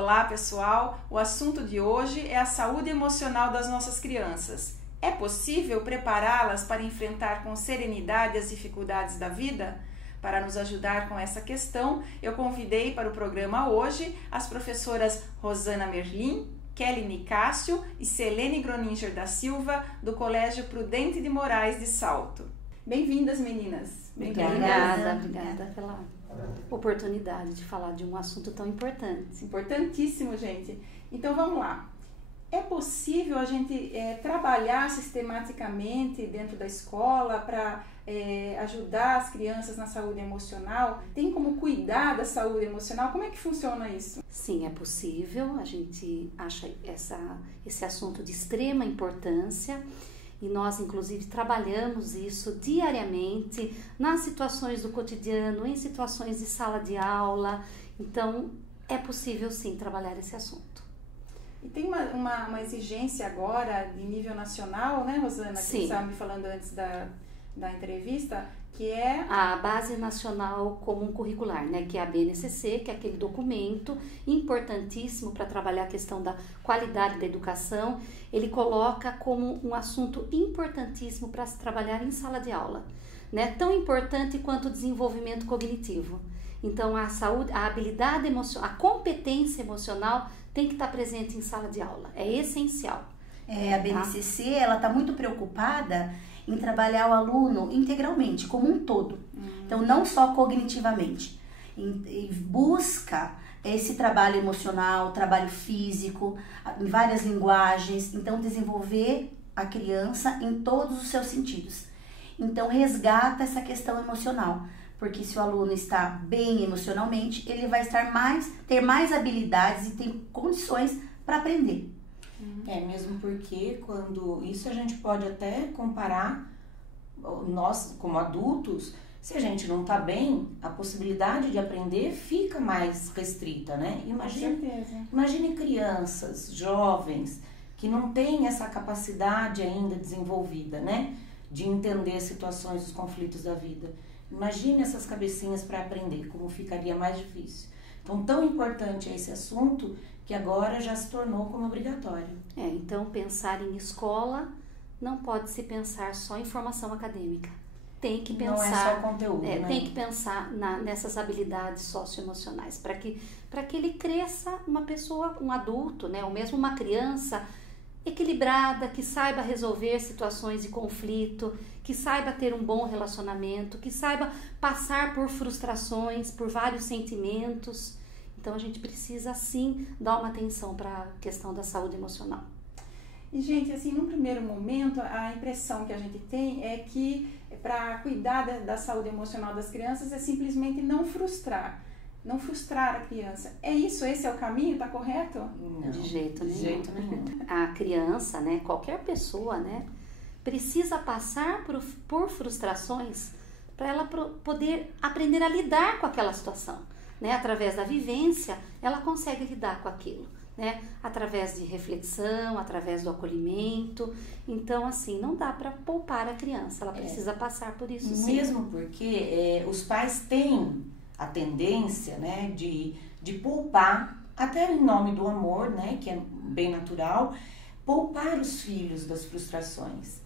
Olá, pessoal! O assunto de hoje é a saúde emocional das nossas crianças. É possível prepará-las para enfrentar com serenidade as dificuldades da vida? Para nos ajudar com essa questão, eu convidei para o programa hoje as professoras Rosana Merlin, Kelly Nicásio e Selene Groninger da Silva, do Colégio Prudente de Moraes de Salto. Bem-vindas, meninas! Obrigada pela oportunidade de falar de um assunto tão importante. Importantíssimo, gente. Então vamos lá. É possível a gente trabalhar sistematicamente dentro da escola para ajudar as crianças na saúde emocional? Tem como cuidar da saúde emocional? Como é que funciona isso? Sim, é possível. A gente acha esse assunto de extrema importância. E nós, inclusive, trabalhamos isso diariamente nas situações do cotidiano, em situações de sala de aula. Então, é possível, sim, trabalhar esse assunto. E tem uma exigência agora de nível nacional, né, Rosana? Sim. Que você estava me falando antes da entrevista, que é a Base Nacional Comum Curricular, né, que é a BNCC, que é aquele documento importantíssimo para trabalhar a questão da qualidade da educação. Ele coloca como um assunto importantíssimo para se trabalhar em sala de aula, né, tão importante quanto o desenvolvimento cognitivo. Então, a saúde, a habilidade emocional, a competência emocional tem que estar presente em sala de aula, é essencial. A BNCC, ela está muito preocupada em trabalhar o aluno integralmente, como um todo. Então, não só cognitivamente. E busca esse trabalho emocional, trabalho físico, em várias linguagens. Então, desenvolver a criança em todos os seus sentidos. Então, resgata essa questão emocional. Porque se o aluno está bem emocionalmente, ele vai ter mais habilidades e tem condições para aprender. Mesmo porque quando isso a gente pode até comparar nós como adultos, se a gente não está bem, a possibilidade de aprender fica mais restrita, né? Imagine crianças, jovens, que não têm essa capacidade ainda desenvolvida, né? De entender situações, os conflitos da vida. Imagine essas cabecinhas para aprender, como ficaria mais difícil. Então, tão importante é esse assunto que agora já se tornou como obrigatório. Então, pensar em escola não pode se pensar só em formação acadêmica. Tem que pensar... Não é só conteúdo, né? Tem que pensar nessas habilidades socioemocionais, para que ele cresça uma pessoa, um adulto, né? Ou mesmo uma criança equilibrada, que saiba resolver situações de conflito, que saiba ter um bom relacionamento, que saiba passar por frustrações, por vários sentimentos. Então, a gente precisa, sim, dar uma atenção para a questão da saúde emocional. E, gente, assim, num primeiro momento, a impressão que a gente tem é que para cuidar da saúde emocional das crianças é simplesmente não frustrar a criança. É isso? Esse é o caminho? Tá correto? Não, de jeito nenhum. A criança, né, qualquer pessoa, né, precisa passar por frustrações para ela poder aprender a lidar com aquela situação. Né? Através da vivência, ela consegue lidar com aquilo. Né? Através de reflexão, através do acolhimento. Então, assim, não dá para poupar a criança, ela precisa passar por isso. Mesmo porque os pais têm a tendência, né, de poupar, até em nome do amor, né, que é bem natural, poupar os filhos das frustrações.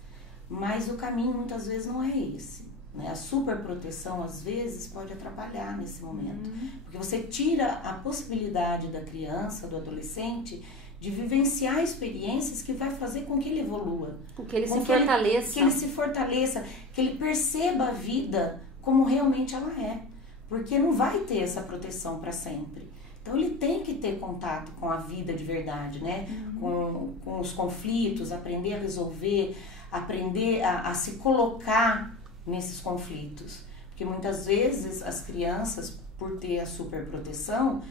Mas o caminho muitas vezes não é esse. Né? A superproteção, às vezes, pode atrapalhar nesse momento. Porque você tira a possibilidade da criança, do adolescente, de vivenciar experiências que vai fazer com que ele evolua. Com que ele se fortaleça. Que ele se fortaleça, que ele perceba a vida como realmente ela é. Porque não vai ter essa proteção para sempre. Então, ele tem que ter contato com a vida de verdade, né? Com os conflitos, aprender a resolver, aprender a se colocar nesses conflitos. Porque muitas vezes as crianças, por ter a superproteção,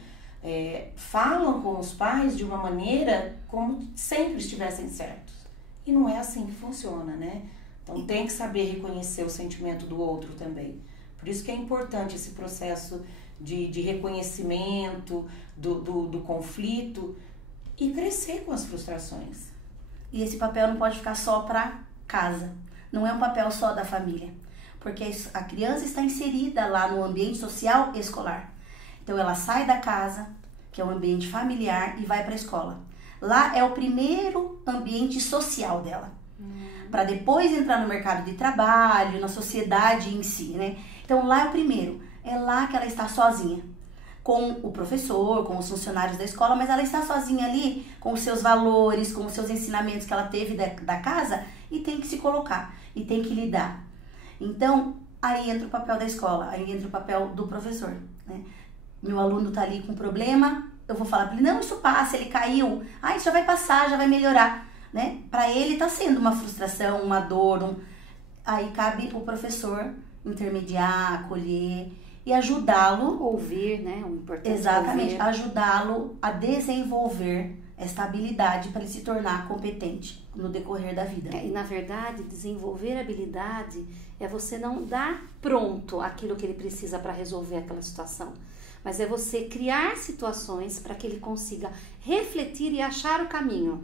falam com os pais de uma maneira como sempre estivessem certos. E não é assim que funciona, né? Então tem que saber reconhecer o sentimento do outro também. Por isso que é importante esse processo de reconhecimento do conflito e crescer com as frustrações. E esse papel não pode ficar só para casa. Não é um papel só da família. Porque a criança está inserida lá no ambiente social escolar. Então ela sai da casa, que é o ambiente familiar, e vai para a escola. Lá é o primeiro ambiente social dela, para depois entrar no mercado de trabalho, na sociedade em si, né? Então lá é o primeiro, é lá que ela está sozinha, com o professor, com os funcionários da escola, mas ela está sozinha ali com os seus valores, com os seus ensinamentos que ela teve da casa, e tem que se colocar, e tem que lidar. Então, aí entra o papel da escola, aí entra o papel do professor, né? Meu aluno tá ali com problema, eu vou falar para ele, não, isso passa, ele caiu, isso já vai passar, já vai melhorar, né? Para ele tá sendo uma frustração, uma dor, aí cabe o professor intermediar, acolher e ajudá-lo. Ouvir, né? O importante. Exatamente, ouvir. Ajudá-lo a desenvolver esta habilidade para ele se tornar competente no decorrer da vida. E na verdade, desenvolver habilidade é você não dar pronto aquilo que ele precisa para resolver aquela situação, mas é você criar situações para que ele consiga refletir e achar o caminho.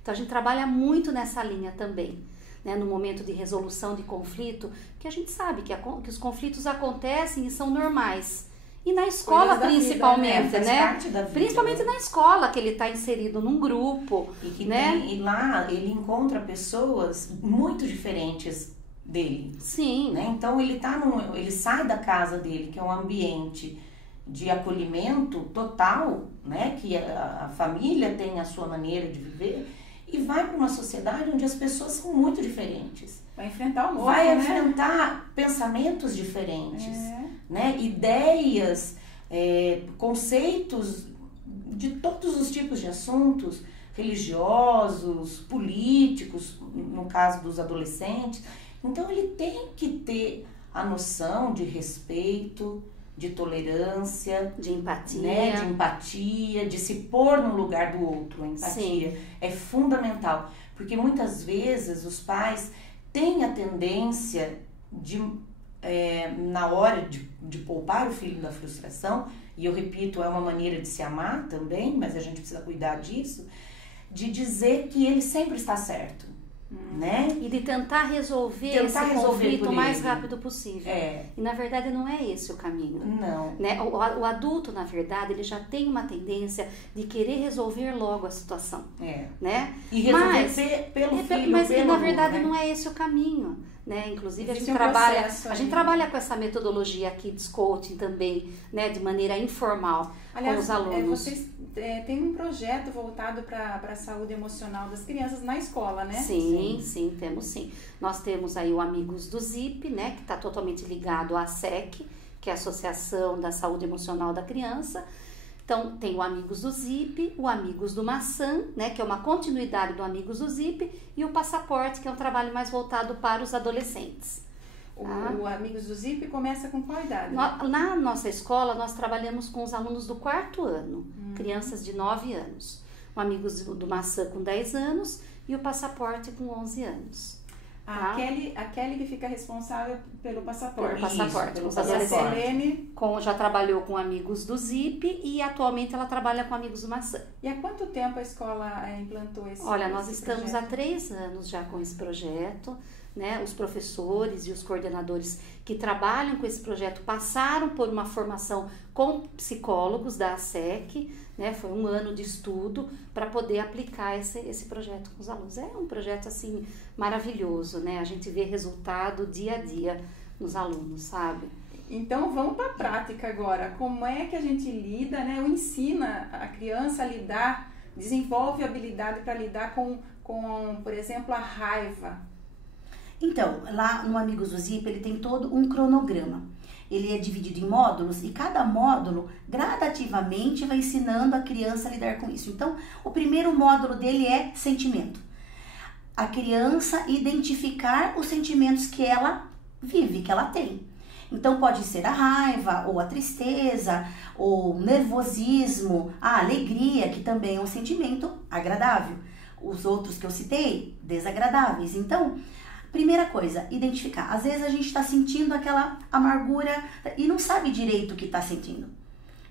Então a gente trabalha muito nessa linha também, né? No momento de resolução de conflito, que a gente sabe que os conflitos acontecem e são normais. E na escola principalmente, vida, né? Parte da vida, principalmente na escola, que ele está inserido num grupo, e que né? E lá ele encontra pessoas muito diferentes dele. Sim. Né? Então ele sai da casa dele, que é um ambiente de acolhimento total, né? Que a família tem a sua maneira de viver, e vai para uma sociedade onde as pessoas são muito diferentes. Vai enfrentar o novo, Vai né? enfrentar pensamentos diferentes, né? Ideias, conceitos de todos os tipos de assuntos, religiosos, políticos, no caso dos adolescentes. Então ele tem que ter a noção de respeito, de tolerância, De empatia. né? De empatia, de se pôr no lugar do outro. A empatia é fundamental, porque muitas vezes os pais têm a tendência de, na hora de poupar o filho da frustração, e eu repito, é uma maneira de se amar também, mas a gente precisa cuidar disso, de dizer que ele sempre está certo. Né? E de tentar resolver esse conflito o mais rápido possível. E na verdade não é esse o caminho. Não. Né? O adulto, na verdade, ele já tem uma tendência de querer resolver logo a situação. Né? E resolver pelo filho, mas pelo na verdade aluno, né? não é esse o caminho. Né? Inclusive Existe a gente trabalha com essa metodologia Kids Coaching também, né? De maneira informal. Aliás, com os alunos. Vocês têm um projeto voltado para a saúde emocional das crianças na escola, né? Sim, temos sim. Nós temos aí o Amigos do ZIP, né? Que está totalmente ligado à SEC, que é a Associação da Saúde Emocional da Criança. Então, tem o Amigos do ZIP, o Amigos do Maçã, né, que é uma continuidade do Amigos do ZIP, e o Passaporte, que é um trabalho mais voltado para os adolescentes. O Amigos do ZIP começa com qual idade? Na nossa escola, nós trabalhamos com os alunos do 4º ano, crianças de 9 anos. O Amigos do Maçã com 10 anos e o Passaporte com 11 anos. A Kelly que fica responsável pelo passaporte. Pelo passaporte, pelo com os adolescentes. Selene. Já trabalhou com Amigos do ZIP e atualmente ela trabalha com Amigos do Maçã. E há quanto tempo a escola implantou esse Olha, nós estamos projeto? há 3 anos já com esse projeto, né? Os professores e os coordenadores que trabalham com esse projeto passaram por uma formação com psicólogos da ASEC, né? Foi um ano de estudo para poder aplicar esse projeto com os alunos. É um projeto assim maravilhoso, né? A gente vê resultado dia a dia nos alunos, sabe? Então vamos para a prática agora. Como é que a gente lida, né? Ou ensina a criança a lidar, desenvolve habilidade para lidar com, por exemplo, a raiva. Então, lá no Amigos do ZIP, ele tem todo um cronograma. Ele é dividido em módulos e cada módulo gradativamente vai ensinando a criança a lidar com isso. Então, o primeiro módulo dele é sentimento. A criança identificar os sentimentos que ela vive, que ela tem. Então, pode ser a raiva, ou a tristeza, ou o nervosismo, a alegria, que também é um sentimento agradável. Os outros que eu citei, desagradáveis. Então, primeira coisa, identificar. Às vezes a gente está sentindo aquela amargura e não sabe direito o que está sentindo,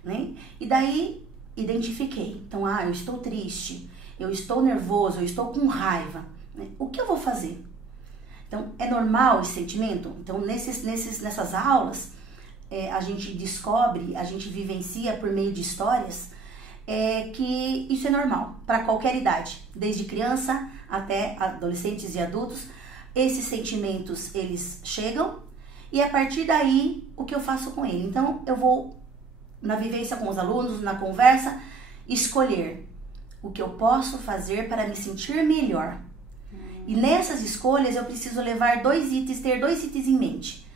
né? E daí, identifiquei. Então, eu estou triste, eu estou nervoso, eu estou com raiva. Né? O que eu vou fazer? Então, é normal esse sentimento? Então, nessas aulas, a gente descobre, a gente vivencia por meio de histórias, é que isso é normal para qualquer idade, desde criança até adolescentes e adultos. Esses sentimentos, eles chegam e a partir daí, o que eu faço com ele? Então, eu vou na vivência com os alunos, na conversa, escolher o que eu posso fazer para me sentir melhor. E nessas escolhas, eu preciso levar ter 2 itens em mente.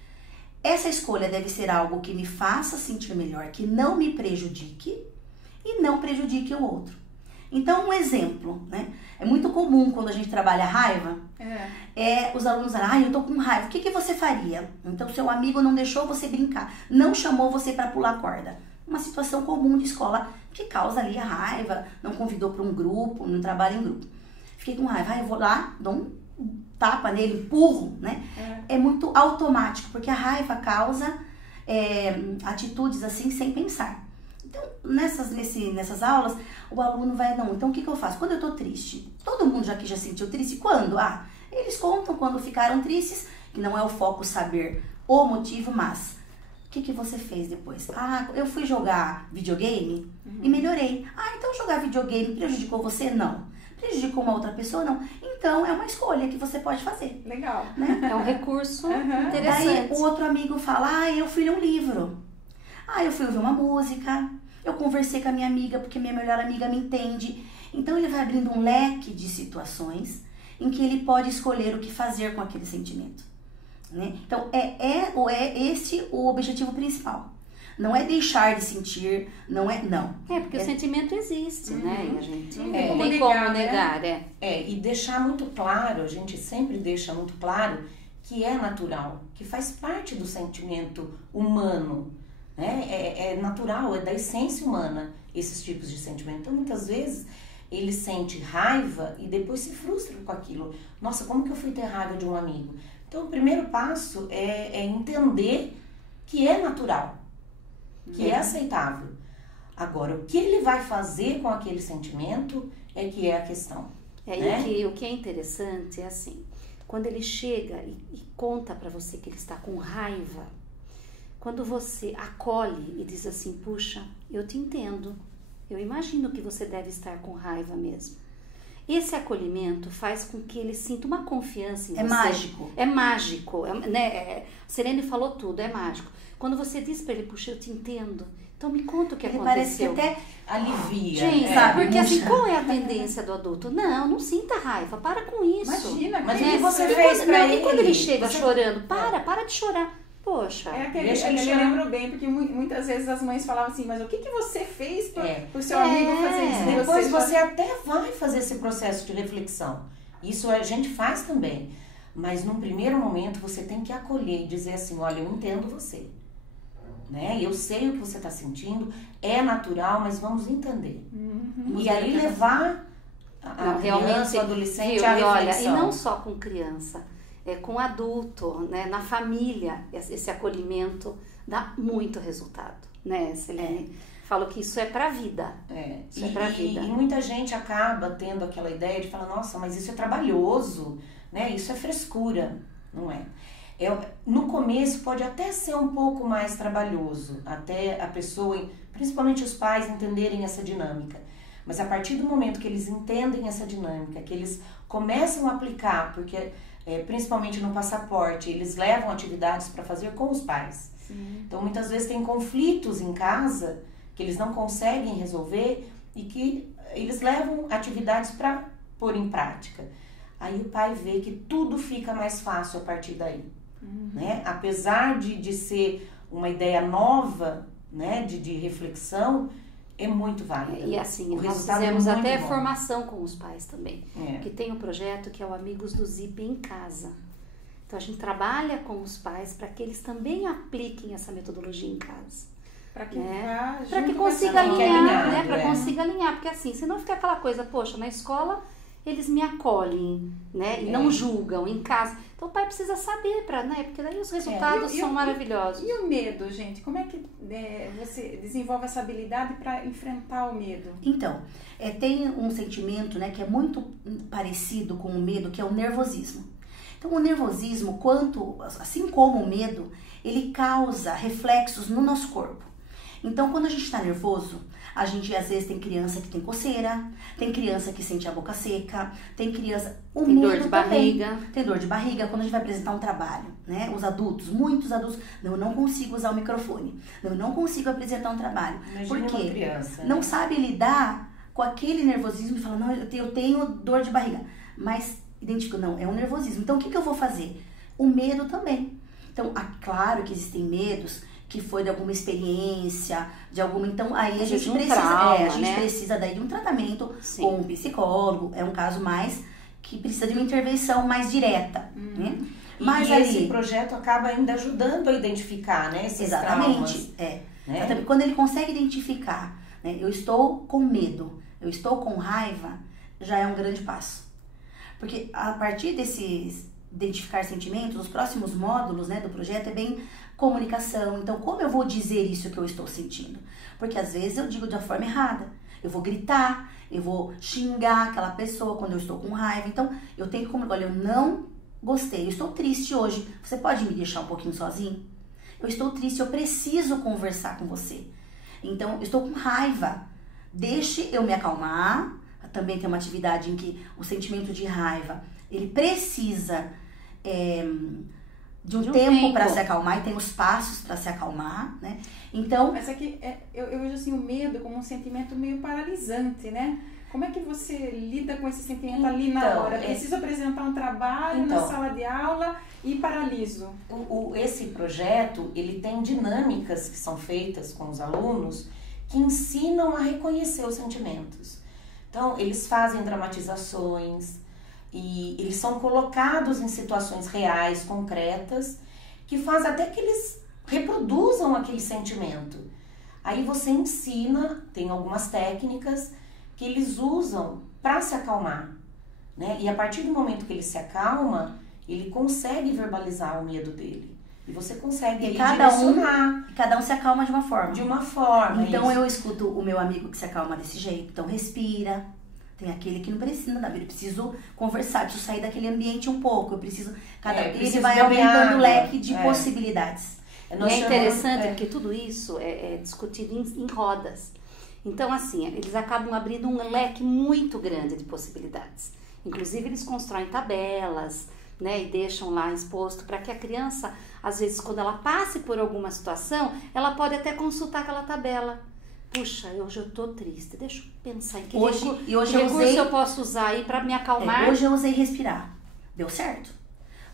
Essa escolha deve ser algo que me faça sentir melhor, que não me prejudique e não prejudique o outro. Então, um exemplo, né? É muito comum quando a gente trabalha a raiva, os alunos falam, eu tô com raiva, o que você faria? Então, seu amigo não deixou você brincar, não chamou você para pular corda. Uma situação comum de escola que causa ali a raiva, não convidou para um grupo, não trabalha em grupo. Fiquei com raiva, eu vou lá, dou um tapa nele, empurro, né? É muito automático, porque a raiva causa atitudes assim sem pensar. Então, nessas aulas, o aluno vai, então o que eu faço? Quando eu tô triste, todo mundo já sentiu triste, quando? Eles contam quando ficaram tristes, que não é o foco saber o motivo, mas o que você fez depois? Eu fui jogar videogame e melhorei. Então jogar videogame prejudicou você? Não. Prejudicou uma outra pessoa? Não. Então é uma escolha que você pode fazer. Legal. Né? É um recurso interessante. Daí o outro amigo fala, eu fui ler um livro. Eu fui ouvir uma música. Eu conversei com a minha amiga, porque minha melhor amiga me entende. Então ele vai abrindo um leque de situações em que ele pode escolher o que fazer com aquele sentimento. Né? Então é esse o objetivo principal. Não é deixar de sentir, não. Porque o sentimento existe, né? E a gente não tem como como negar, negar. E deixar muito claro, a gente sempre deixa muito claro que é natural, que faz parte do sentimento humano, né? É natural, é da essência humana esses tipos de sentimento. Então, muitas vezes, ele sente raiva e depois se frustra com aquilo. Nossa, como que eu fui ter raiva de um amigo? Então, o primeiro passo é entender que é natural, que é aceitável. Agora, o que ele vai fazer com aquele sentimento é que é a questão. Né? E o que é interessante é assim, quando ele chega e conta pra você que ele está com raiva, quando você acolhe e diz assim, puxa, eu te entendo, eu imagino que você deve estar com raiva mesmo. Esse acolhimento faz com que ele sinta uma confiança em você. Mágico. É mágico. Serene falou tudo, é mágico. Quando você diz pra ele, puxa, eu te entendo, então me conta o que aconteceu. Parece que até alivia. Gente, porque assim, qual é a tendência do adulto? Não sinta raiva, para com isso. Imagina, mas o que você fez pra ele? E quando ele chega chorando, para de chorar. Poxa. Ele lembrou bem, porque muitas vezes as mães falavam assim, mas o que você fez pro seu amigo fazer isso? Depois você até vai fazer esse processo de reflexão. Isso a gente faz também. Mas num primeiro momento você tem que acolher e dizer assim, olha, eu entendo você. Né? Eu sei o que você está sentindo, é natural, mas vamos entender. E aí levar a criança, o adolescente à reflexão. Olha, e não só com criança, com adulto, né? Na família, esse acolhimento dá muito resultado, né, Selene? Falo que isso é pra vida. Isso é pra vida. E muita gente acaba tendo aquela ideia de falar, nossa, mas isso é trabalhoso, né? Isso é frescura. Não é. No começo pode até ser um pouco mais trabalhoso, até a pessoa, principalmente os pais, entenderem essa dinâmica. Mas a partir do momento que eles entendem essa dinâmica, que eles começam a aplicar, porque principalmente no passaporte, eles levam atividades para fazer com os pais. Sim. Então muitas vezes tem conflitos em casa que eles não conseguem resolver e que eles levam atividades para pôr em prática. Aí o pai vê que tudo fica mais fácil a partir daí. Né? Apesar de ser uma ideia nova, né, de reflexão, é muito válida. E assim, o nós fizemos até formação com os pais também. Porque tem um projeto que é o Amigos do Zip em Casa. Então a gente trabalha com os pais para que eles também apliquem essa metodologia em casa. Para que, que consiga alinhar, né? Para consiga alinhar, porque assim, senão fica aquela coisa, poxa, na escola eles me acolhem, né? E não julgam em casa. Então o pai precisa saber, né? Porque daí os resultados são maravilhosos. E o medo, gente? Como é que você desenvolve essa habilidade para enfrentar o medo? Então, tem um sentimento, né, que é muito parecido com o medo, que é o nervosismo. Então, o nervosismo, assim como o medo, ele causa reflexos no nosso corpo. Então, quando a gente está nervoso, a gente às vezes tem criança que tem coceira, tem criança que sente a boca seca, tem criança... Tem dor de barriga. Tem dor de barriga quando a gente vai apresentar um trabalho, né? Os adultos, muitos adultos, eu não consigo usar o microfone, eu não consigo apresentar um trabalho. Imagina Por quê? uma criança, Não né? sabe lidar com aquele nervosismo e fala, não, eu tenho dor de barriga. Mas identifico, não, é um nervosismo. Então, o que eu vou fazer? O medo também. Então, claro que existem medos que foi de alguma experiência, de alguma... Então, aí a gente precisa, precisa daí de um tratamento com um psicólogo. É um caso mais que precisa de uma intervenção mais direta, né? Mas esse projeto acaba ainda ajudando a identificar, né, esses traumas. Né? Quando ele consegue identificar, né, eu estou com medo, eu estou com raiva, já é um grande passo. Porque a partir desses identificar sentimentos, os próximos módulos, né, do projeto é bem comunicação. Então, como eu vou dizer isso que eu estou sentindo? Porque às vezes eu digo de uma forma errada. Eu vou gritar, eu vou xingar aquela pessoa quando eu estou com raiva. Então, eu tenho que comunicar, olha, eu não gostei, eu estou triste hoje. Você pode me deixar um pouquinho sozinho? Eu estou triste, eu preciso conversar com você. Então, eu estou com raiva. Deixe eu me acalmar. Também tem uma atividade em que o sentimento de raiva, ele precisa de um tempo para se acalmar, e tem os passos para se acalmar, né? Então... Mas aqui, eu vejo assim o medo como um sentimento meio paralisante, né? Como é que você lida com esse sentimento ali na hora? Preciso apresentar um trabalho na sala de aula e paraliso. Esse projeto, ele tem dinâmicas que são feitas com os alunos que ensinam a reconhecer os sentimentos. Então, eles fazem dramatizações e eles são colocados em situações reais, concretas, que faz até que eles reproduzam aquele sentimento. Aí você ensina, tem algumas técnicas que eles usam para se acalmar, né? E a partir do momento que ele se acalma, ele consegue verbalizar o medo dele. E você consegue direcionar. Cada um se acalma de uma forma. De uma forma. Então eu escuto o meu amigo que se acalma desse jeito. Então respira. Tem aquele que não precisa nada. Eu preciso conversar, preciso sair daquele ambiente um pouco. Eu preciso. Ele vai aumentando o leque de possibilidades. E é interessante porque tudo isso é discutido em rodas. Então, assim, eles acabam abrindo um leque muito grande de possibilidades. Inclusive, eles constroem tabelas, né, e deixam lá exposto para que a criança, às vezes, quando ela passe por alguma situação, ela pode até consultar aquela tabela. Puxa, hoje eu tô triste, deixa eu pensar em que recurso eu posso usar aí para me acalmar. Hoje eu usei respirar, deu certo.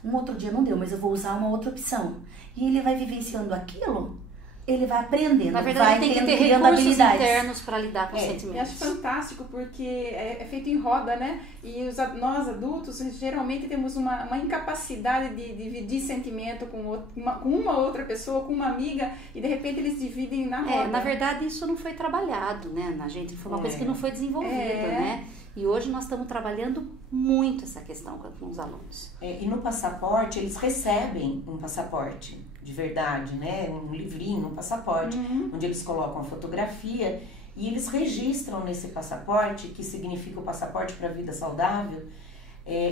Um outro dia não deu, mas eu vou usar uma outra opção. E ele vai vivenciando aquilo, ele vai aprendendo. Na verdade, vai tem que ter recursos internos para lidar com sentimentos. Eu acho fantástico porque é feito em roda, né? E nós adultos geralmente temos uma incapacidade de dividir sentimento com uma outra pessoa, com uma amiga, e de repente eles dividem na roda. Na verdade, isso não foi trabalhado, né? Na gente foi uma coisa que não foi desenvolvida, né? E hoje nós estamos trabalhando muito essa questão com os alunos. E no passaporte, eles recebem um passaporte de verdade, né? Um livrinho, um passaporte, onde eles colocam a fotografia e eles registram nesse passaporte, que significa o passaporte para a vida saudável,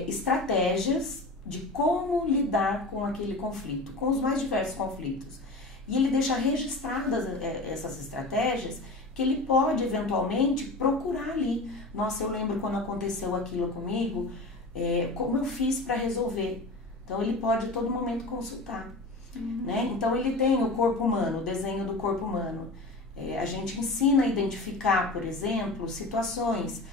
estratégias de como lidar com aquele conflito, com os mais diversos conflitos. E ele deixa registradas essas estratégias que ele pode eventualmente procurar ali. Nossa, eu lembro quando aconteceu aquilo comigo, como eu fiz para resolver. Então ele pode a todo momento consultar. Né? Então ele tem o corpo humano, o desenho do corpo humano. A gente ensina a identificar, por exemplo, situações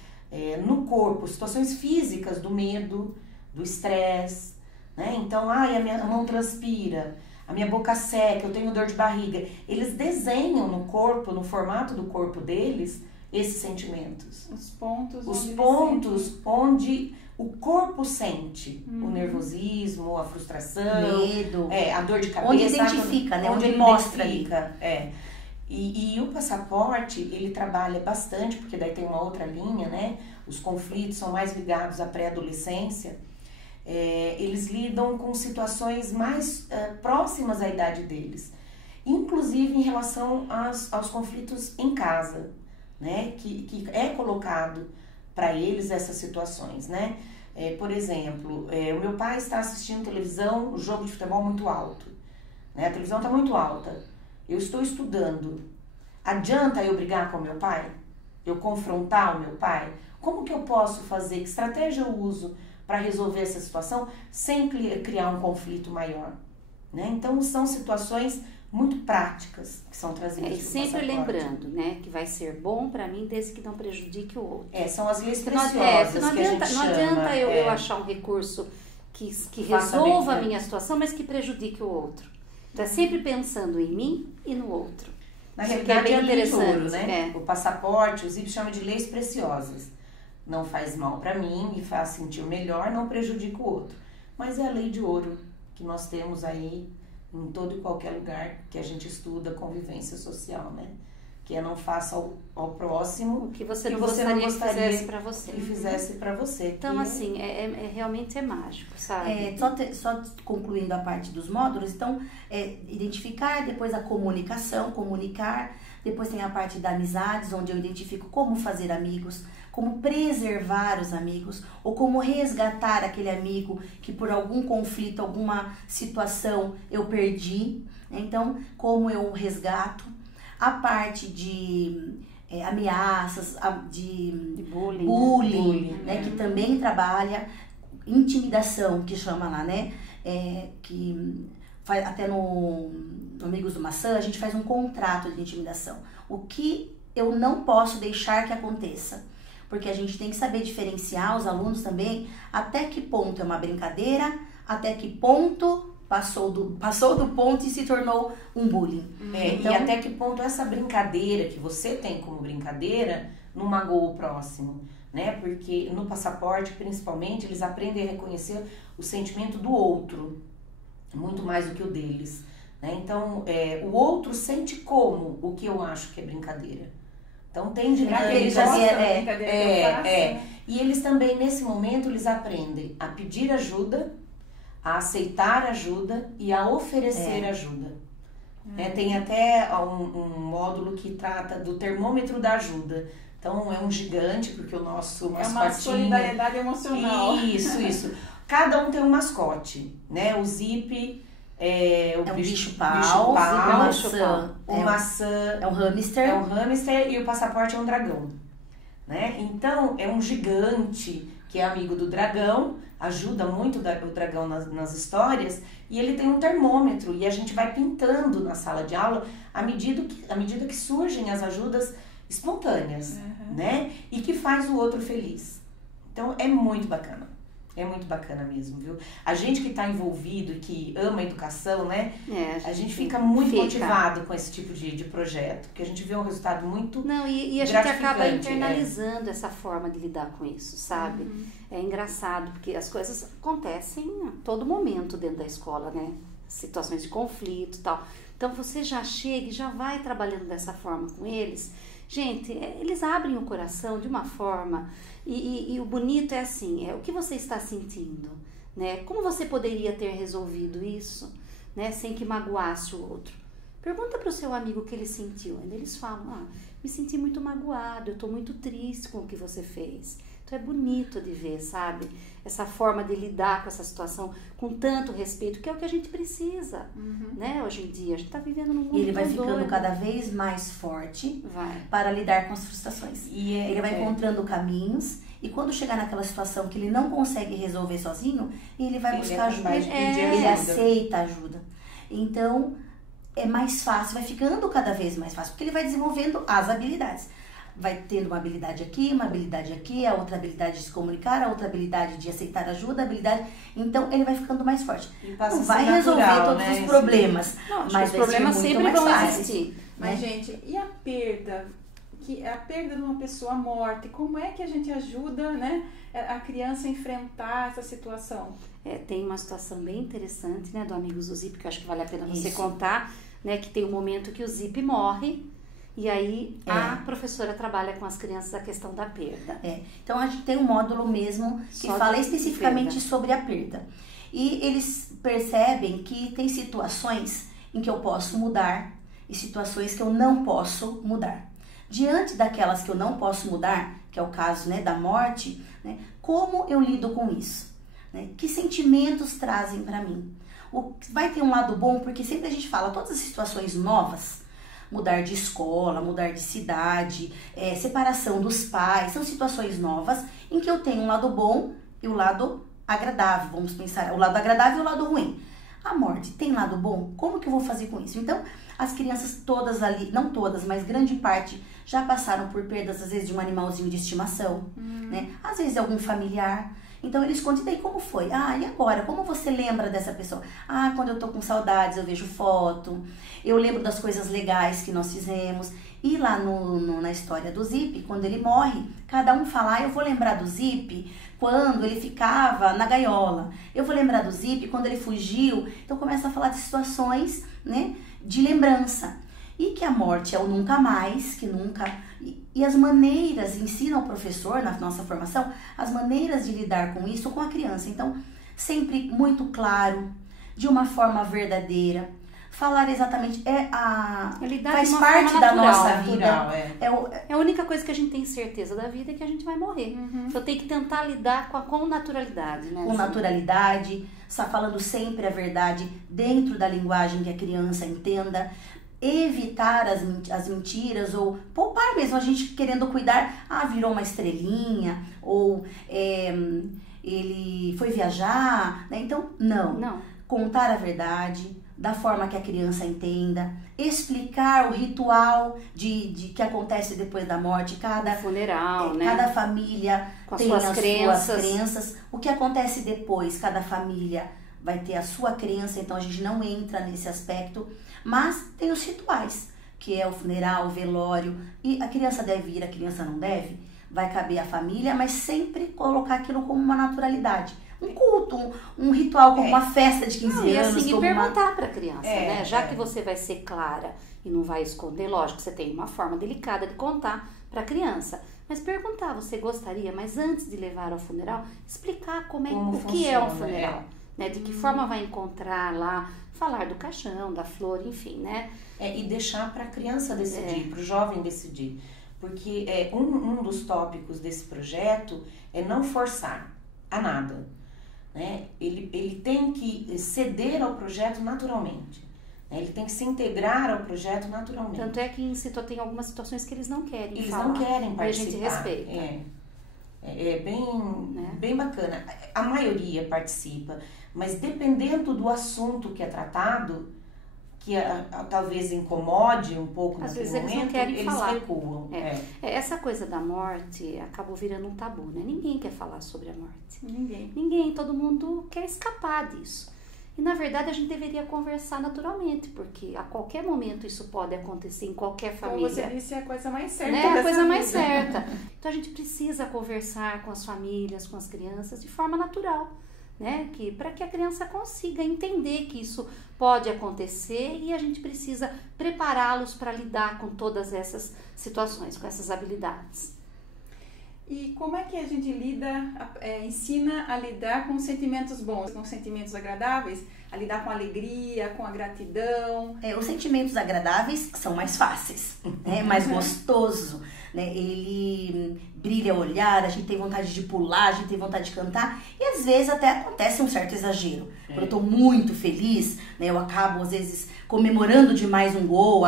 no corpo, situações físicas do medo, do estresse, né? Então, a minha mão transpira, a minha boca seca, eu tenho dor de barriga. Eles desenham no corpo, no formato do corpo deles, esses sentimentos. Os pontos onde o corpo sente o nervosismo, a frustração, medo, a dor de cabeça. Onde identifica, né? Onde ele mostra ali. E o passaporte, ele trabalha bastante, porque daí tem uma outra linha, né? Os conflitos são mais ligados à pré-adolescência. Eles lidam com situações mais próximas à idade deles. Inclusive em relação aos conflitos em casa, né? Que é colocado para eles essas situações, né? Por exemplo, o meu pai está assistindo televisão, um jogo de futebol muito alto, né? A televisão está muito alta. Eu estou estudando. Adianta eu brigar com meu pai? Eu confrontar o meu pai? Como que eu posso fazer? Que estratégia eu uso para resolver essa situação sem criar um conflito maior? Né? Então, são situações muito práticas que são trazidas E sempre lembrando, né, que vai ser bom para mim desde que não prejudique o outro. São as leis Não preciosas adianta, que a gente chama. não adianta eu achar um recurso que resolva a minha situação, mas que prejudique o outro. Então, é sempre pensando em mim e no outro. Na realidade, é a lei de ouro, interessante, né? O passaporte, o ZIP chama de leis preciosas. Não faz mal para mim, me faz sentir melhor, não prejudica o outro. Mas é a lei de ouro que nós temos aí em todo e qualquer lugar que a gente estuda convivência social, né? Que é não faça ao próximo o que você não gostaria que fizesse para você. Que fizesse para você. Então, assim, realmente é mágico, sabe? Só concluindo a parte dos módulos, então, identificar, depois a comunicação, comunicar, depois tem a parte da amizades, onde eu identifico como fazer amigos, como preservar os amigos, ou como resgatar aquele amigo que por algum conflito, alguma situação eu perdi. Então, como eu resgato. A parte de ameaças, de bullying, né, que também trabalha, intimidação, que chama lá, né, que faz, até no Amigos do Maçã, a gente faz um contrato de intimidação. O que eu não posso deixar que aconteça? Porque a gente tem que saber diferenciar, os alunos também, até que ponto é uma brincadeira, até que ponto passou do ponto e se tornou um bullying. Então, e até que ponto essa brincadeira que você tem como brincadeira não magoa o próximo, né? Porque no passaporte, principalmente, eles aprendem a reconhecer o sentimento do outro, muito mais do que o deles, né? Então, o outro sente como o que eu acho que é brincadeira. Então, tem dinâmica. E eles também, nesse momento, eles aprendem a pedir ajuda, a aceitar ajuda e a oferecer ajuda. Tem até um módulo que trata do termômetro da ajuda. Então, é um gigante, porque o nosso mascotinho... É uma solidariedade emocional. Isso. Cada um tem um mascote, né? O ZIP é o bicho-pau, o maçã é um hamster e o passaporte é um dragão, né? Então, é um gigante que é amigo do dragão, ajuda muito o dragão nas histórias, e ele tem um termômetro, e a gente vai pintando na sala de aula à medida que surgem as ajudas espontâneas, né? E que faz o outro feliz. Então, é muito bacana mesmo, viu? A gente que está envolvido e que ama a educação, né? A gente fica muito motivado com esse tipo de projeto, porque a gente vê um resultado muito e a gente acaba internalizando essa forma de lidar com isso, sabe? É engraçado, porque as coisas acontecem a todo momento dentro da escola, né? Situações de conflito e tal. Então, você já chega e já vai trabalhando dessa forma com eles. Gente, eles abrem o coração de uma forma... E o bonito é assim, o que você está sentindo, né? Como você poderia ter resolvido isso, né? Sem que magoasse o outro. Pergunta para o seu amigo o que ele sentiu. Ainda eles falam, me senti muito magoado, eu estou muito triste com o que você fez. Então é bonito de ver, sabe? Essa forma de lidar com essa situação com tanto respeito, que é o que a gente precisa, né? Hoje em dia, a gente está vivendo num mundo E ele vai ficando doido. cada vez mais forte para lidar com as frustrações. Ele vai encontrando caminhos, e quando chegar naquela situação que ele não consegue resolver sozinho, ele vai buscar ajuda. Ele aceita ajuda. Então, é mais fácil, vai ficando cada vez mais fácil, porque ele vai desenvolvendo as habilidades. Vai tendo uma habilidade aqui, a outra habilidade de se comunicar, a outra habilidade de aceitar ajuda, então ele vai ficando mais forte. Não vai resolver todos os problemas, mas os problemas sempre vão existir. Mas, gente, e a perda? A perda de uma pessoa morta, como é que a gente ajuda, né, a criança a enfrentar essa situação? Tem uma situação bem interessante, né, do Amigos do ZIP, que eu acho que vale a pena você contar, né, que tem um momento que o ZIP morre, e aí a professora trabalha com as crianças a questão da perda. Então a gente tem um módulo mesmo que fala especificamente sobre a perda. E eles percebem que tem situações em que eu posso mudar e situações que eu não posso mudar. Diante daquelas que eu não posso mudar, que é o caso, né, da morte, né, como eu lido com isso? Né? Que sentimentos trazem para mim? Vai ter um lado bom, porque sempre a gente fala, todas as situações novas, mudar de escola, mudar de cidade, separação dos pais, são situações novas em que eu tenho um lado bom e o lado agradável, vamos pensar, o lado agradável e o lado ruim. A morte tem lado bom? Como que eu vou fazer com isso? Então, as crianças todas ali, não todas, mas grande parte, já passaram por perdas, às vezes, de um animalzinho de estimação, né? Às vezes, algum familiar. Então, eles contam, e daí como foi? E agora? Como você lembra dessa pessoa? Quando eu tô com saudades, eu vejo foto, eu lembro das coisas legais que nós fizemos. E lá na história do Zip, quando ele morre, cada um fala, eu vou lembrar do Zip quando ele ficava na gaiola. Eu vou lembrar do Zip quando ele fugiu. Então, começa a falar de situações, né, de lembrança. E que a morte é o nunca mais, que nunca... E as maneiras, ensina o professor na nossa formação, as maneiras de lidar com isso com a criança. Então, sempre muito claro, de uma forma verdadeira. Falar exatamente, faz parte da nossa vida. É a única coisa que a gente tem certeza da vida é que a gente vai morrer. Então tem que tentar lidar com naturalidade, né? Com naturalidade, está falando sempre a verdade dentro da linguagem que a criança entenda. Evitar as mentiras ou poupar mesmo, a gente querendo cuidar, virou uma estrelinha, ou ele foi viajar, né? Então, não. Contar a verdade, da forma que a criança entenda, explicar o ritual de que acontece depois da morte, cada funeral, né? Cada família com tem as suas crenças. crenças, o que acontece depois, cada família vai ter a sua crença, então a gente não entra nesse aspecto, mas tem os rituais, que é o funeral, o velório, e a criança deve ir, a criança não deve, vai caber à família, mas sempre colocar aquilo como uma naturalidade. Um culto, um ritual, como uma festa de 15 anos. E perguntar para a criança, né? Já que você vai ser clara e não vai esconder, lógico, você tem uma forma delicada de contar para a criança. Mas perguntar, você gostaria, mas antes de levar ao funeral, explicar o que é um funeral. Né? De que forma vai encontrar lá, falar do caixão, da flor, enfim, né? E deixar para a criança decidir, para o jovem decidir. Porque um dos tópicos desse projeto é não forçar a nada. Né? Ele tem que ceder ao projeto naturalmente. Né? Ele tem que se integrar ao projeto naturalmente. Tanto é que tem algumas situações que eles não querem Eles falar. não querem participar. A gente respeita. É bem bacana. A maioria participa, mas dependendo do assunto que é tratado, que talvez incomode um pouco às naquele vezes momento, eles não querem falar. Recuam. Essa coisa da morte acabou virando um tabu, né? Ninguém quer falar sobre a morte. Ninguém. Todo mundo quer escapar disso. E na verdade a gente deveria conversar naturalmente, porque a qualquer momento isso pode acontecer em qualquer família. Como você disse, é a coisa mais certa. É a coisa mais certa. Então a gente precisa conversar com as famílias, com as crianças de forma natural. Né? Para que a criança consiga entender que isso pode acontecer e a gente precisa prepará-los para lidar com todas essas situações, com essas habilidades. E como é que a gente ensina a lidar com sentimentos bons, com sentimentos agradáveis, a lidar com a alegria, com a gratidão? Os sentimentos agradáveis são mais fáceis, né? Mais gostoso, né? Ele brilha o olhar, a gente tem vontade de pular, a gente tem vontade de cantar e às vezes até acontece um certo exagero. Quando eu tô muito feliz, né? Eu acabo às vezes comemorando demais um gol,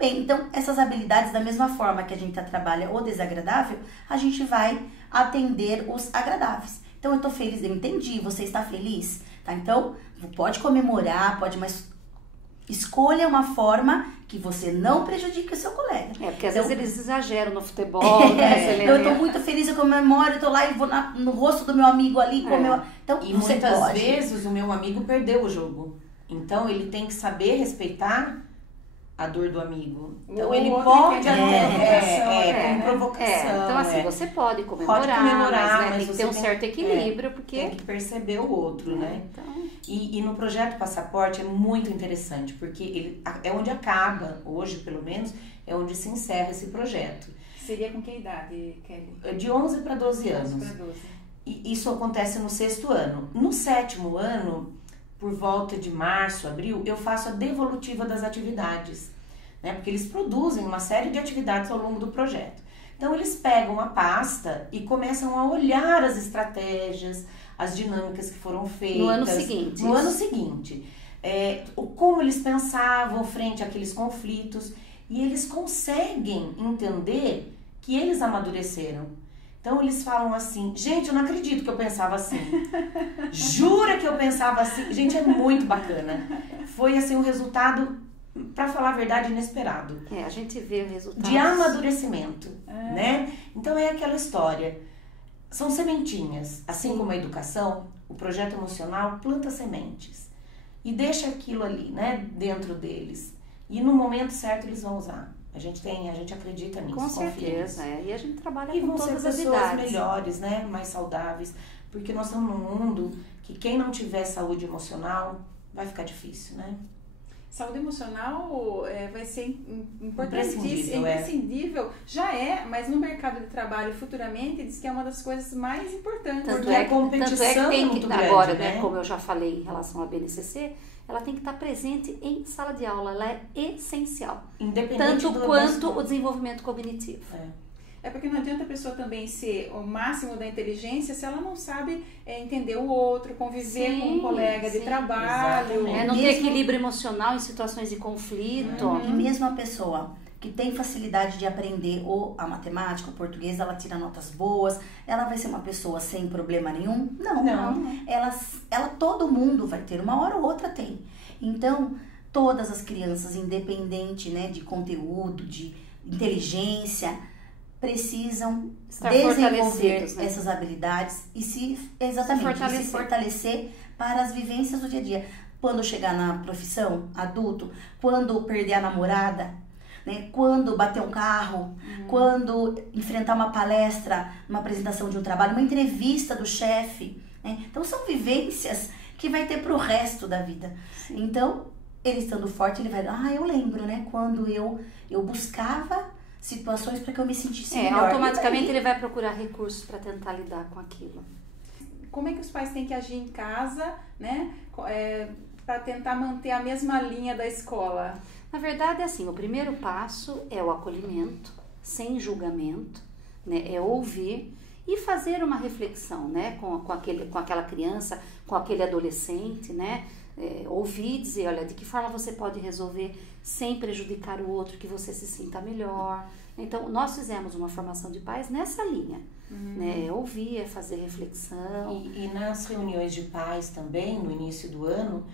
Então, essas habilidades, da mesma forma que a gente trabalha o desagradável, a gente vai atender os agradáveis. Então, eu tô feliz, eu entendi, você está feliz? Tá? Então, pode comemorar, mas escolha uma forma que você não prejudique o seu colega. Porque às vezes eles exageram no futebol, né? Eu tô muito feliz, eu comemoro, eu tô lá e vou no rosto do meu amigo ali. Então, e muitas vezes o meu amigo perdeu o jogo. Então, ele tem que saber respeitar a dor do amigo. Então ele pode com provocação. Então assim, você pode comemorar, mas tem que ter um certo equilíbrio, porque tem que perceber o outro, né? Então... E no projeto Passaporte é muito interessante, porque ele é onde acaba, hoje pelo menos, é onde se encerra esse projeto. Seria com que idade, Kelly? De 11 para 12 anos. 11 para 12. E isso acontece no 6º ano. No 7º ano, por volta de março, abril, eu faço a devolutiva das atividades, né? Porque eles produzem uma série de atividades ao longo do projeto. Então, eles pegam a pasta e começam a olhar as estratégias, as dinâmicas que foram feitas. No ano seguinte. No ano seguinte. como eles pensavam frente àqueles conflitos, e eles conseguem entender que eles amadureceram. Então eles falam assim, gente, eu não acredito que eu pensava assim. Jura que eu pensava assim? Gente, é muito bacana. Foi assim um resultado, para falar a verdade, inesperado. A gente vê o resultado de amadurecimento, né? Então é aquela história. São sementinhas. Assim como a educação, o projeto emocional planta sementes. E deixa aquilo ali, né, dentro deles. E no momento certo eles vão usar. A gente acredita nisso. Com certeza, e a gente trabalha com todas as idades. E vão ser pessoas melhores, né, mais saudáveis. Porque nós estamos num mundo que quem não tiver saúde emocional vai ficar difícil, né? Saúde emocional vai ser imprescindível, imprescindível. Já é, mas no mercado de trabalho futuramente diz que é uma das coisas mais importantes. Tanto porque a competição é que tem muito que, grande, agora, né? Como eu já falei em relação à BNCC, ela tem que estar presente em sala de aula, ela é essencial. Independente tanto quanto o desenvolvimento cognitivo. É porque não adianta a pessoa também ser o máximo da inteligência se ela não sabe entender o outro, conviver com um colega de trabalho. Não ter equilíbrio emocional em situações de conflito. E mesmo a pessoa que tem facilidade de aprender ou a matemática, o português, ela tira notas boas, ela vai ser uma pessoa sem problema nenhum? Não. Ela todo mundo vai ter, uma hora ou outra tem. Então, todas as crianças, independente, né, de conteúdo, de inteligência, precisam desenvolver essas habilidades e se fortalecer para as vivências do dia a dia. Quando chegar na profissão, adulto, quando perder a namorada, né, quando bater um carro, quando enfrentar uma palestra, uma apresentação de um trabalho, uma entrevista do chefe, né? Então são vivências que vai ter pro resto da vida. Então, ele estando forte, ele vai, eu lembro, né, quando eu buscava situações para que eu me sentisse melhor. Automaticamente ele vai procurar recursos para tentar lidar com aquilo. Como é que os pais têm que agir em casa, né, para tentar manter a mesma linha da escola? Na verdade, é assim, o primeiro passo é o acolhimento, sem julgamento, né, é ouvir e fazer uma reflexão, né, com aquela criança, com aquele adolescente, né, ouvir e dizer, olha, de que forma você pode resolver sem prejudicar o outro, que você se sinta melhor. Então, nós fizemos uma formação de pais nessa linha, né? Ouvir, fazer reflexão. E nas reuniões de pais também, no início do ano,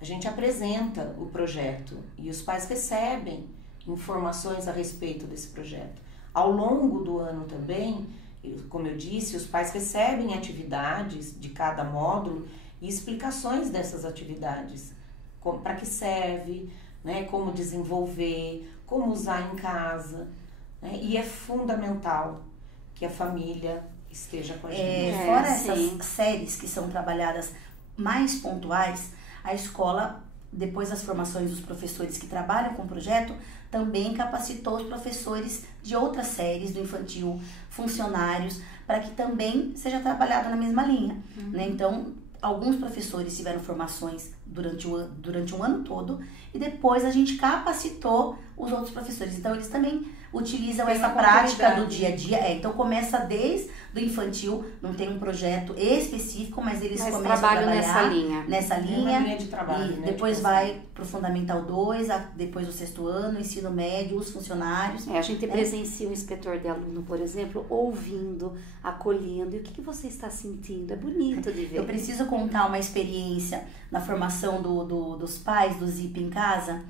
a gente apresenta o projeto e os pais recebem informações a respeito desse projeto. Ao longo do ano também, como eu disse, os pais recebem atividades de cada módulo e explicações dessas atividades, para que serve, né, como desenvolver, como usar em casa, né, e é fundamental que a família esteja com a gente. Fora essas séries que são trabalhadas mais pontuais, a escola, depois das formações dos professores que trabalham com o projeto, também capacitou os professores de outras séries do infantil, funcionários, para que também seja trabalhado na mesma linha, né? Então, alguns professores tiveram formações durante um ano todo e depois a gente capacitou os outros professores. Então, eles também utilizam essa prática do dia a dia. Então, começa desde do infantil, não tem um projeto específico, mas eles começam a trabalhar nessa linha. Uma linha de trabalho, e depois vai para o Fundamental 2, depois do 6º ano, ensino médio, os funcionários. A gente presencia o inspetor de aluno, por exemplo, ouvindo, acolhendo. E o que você está sentindo? É bonito de ver. Eu preciso contar uma experiência na formação dos pais do ZIP em casa.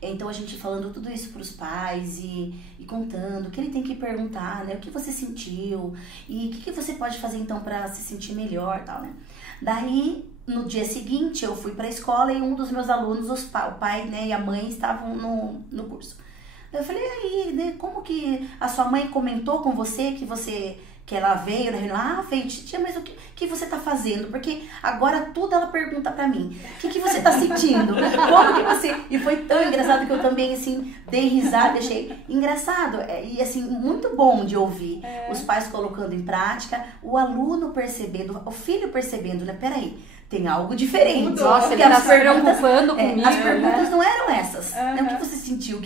Então, a gente falando tudo isso para os pais e contando o que ele tem que perguntar, né? O que você sentiu e o que você pode fazer, então, para se sentir melhor, tal, né? Daí, no dia seguinte, eu fui para a escola e um dos meus alunos, o pai, né, e a mãe estavam no curso. Eu falei, aí, né, como que a sua mãe comentou com você que ela veio na reunião? Veio, tia, mas o que você tá fazendo? Porque agora tudo ela pergunta pra mim. O que você tá sentindo? Como que você... E foi tão engraçado que eu também, assim, dei risada, achei engraçado. E, assim, muito bom de ouvir. Os pais colocando em prática, o aluno percebendo, o filho percebendo, né? Peraí, tem algo diferente. Nossa, ele tá se preocupando comigo. As perguntas não eram essas. Né? O que você sentiu?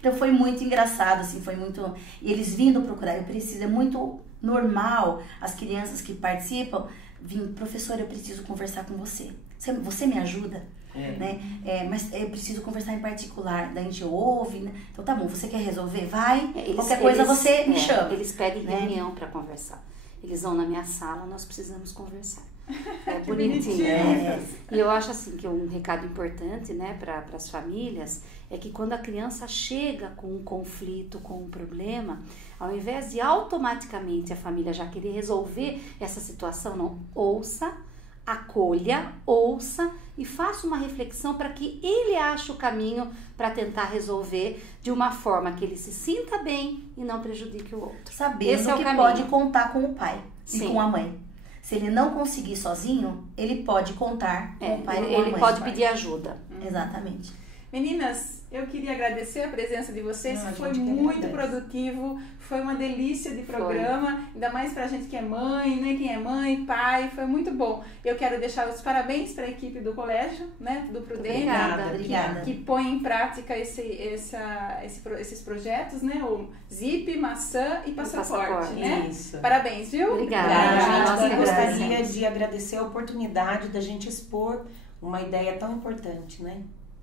Então foi muito engraçado, assim, foi muito... E eles vindo procurar, é muito normal as crianças que participam virem, professora, eu preciso conversar com você. Você me ajuda? né? Mas eu preciso conversar em particular, daí a gente ouve, né? Então tá bom, você quer resolver? Vai, qualquer coisa você me chama. Eles pedem reunião para conversar. Eles vão na minha sala, nós precisamos conversar. É bonitinho. E eu acho assim que um recado importante, né, para as famílias é que quando a criança chega com um conflito, com um problema, ao invés de automaticamente a família já querer resolver essa situação, não, ouça, acolha, ouça e faça uma reflexão para que ele ache o caminho para tentar resolver de uma forma que ele se sinta bem e não prejudique o outro. Sabendo que pode contar com o pai e com a mãe. Se ele não conseguir sozinho, ele pode contar com o pai e com a mãe. Ele pode pedir ajuda. Exatamente. Meninas, eu queria agradecer a presença de vocês, foi muito produtivo, foi uma delícia de programa, ainda mais pra gente que é mãe, né? Quem é mãe, pai, foi muito bom. Eu quero deixar os parabéns para a equipe do colégio, né? Do Prudente, obrigada. Que põe em prática esses projetos, né? O Zip, Maçã e Passaporte, né? Isso. Parabéns, viu? Obrigada. Eu gostaria de agradecer a oportunidade da gente expor uma ideia tão importante, né?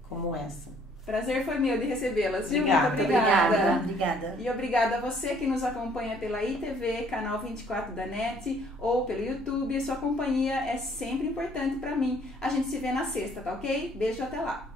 Como essa. Prazer foi meu de recebê-las, viu? Obrigada. Muito obrigada. Obrigada. E obrigada a você que nos acompanha pela ITV, canal 24 da NET, ou pelo YouTube. A sua companhia é sempre importante para mim. A gente se vê na sexta, tá ok? Beijo, até lá.